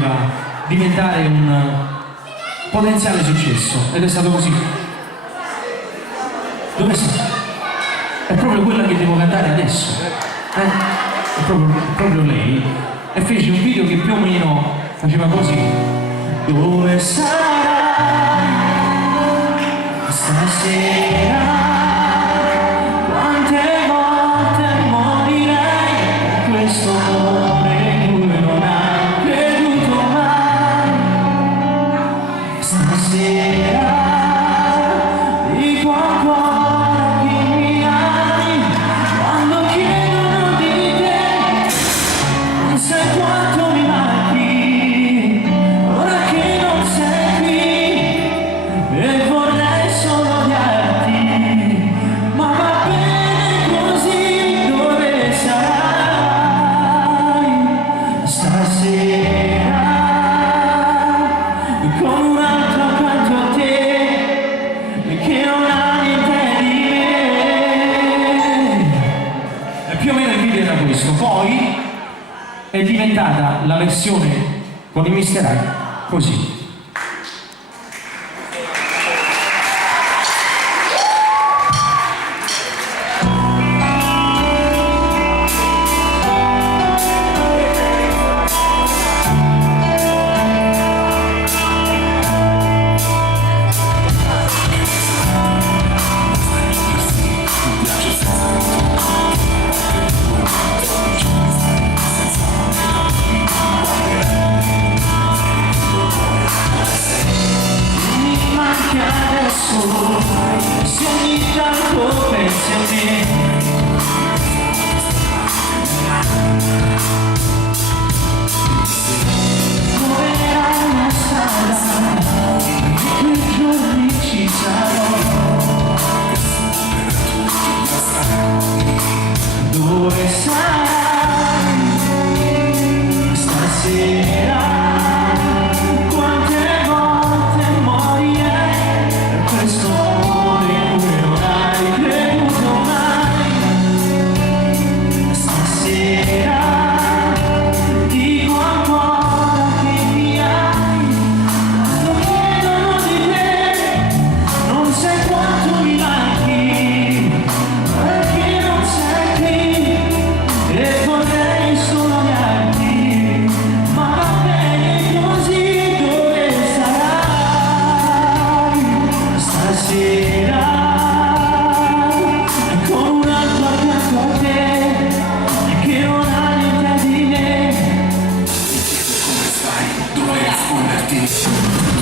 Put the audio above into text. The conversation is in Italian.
poteva diventare un potenziale successo, ed è stato così. Dove sei? È proprio quella che devo cantare adesso, è proprio lei. E fece un video che più o meno faceva così: dove sarai stasera? Quante volte morirei per questo amore in cui non hai creduto mai? Stasera dico ancora che mi ami quando chiedono di te. Non sai quanto mi manchi ora che non sei qui, e vorrei solo odiarti, ma va bene così. Dove sarai stasera? Con un altro accanto a te che non ha niente di me. E più o meno il video era questo. Poi è diventata la versione con i Mr. Hyde così. Se ogni tanto pensi a me, troverai una strada, quei giorni ci sarò. Dove sarai stasera? Quante volte morirei per questo amore in cui non hai creduto mai? Stasera dico ancora che mi ami quando chiedono di te. Non sai quanto mi manchi perché non sei qui, e vorrei solo odiarti, ma va bene così. Dove sarai stasera? Con un altro accanto a te che non ha niente di me. Come stai? Dovrei nasconderti.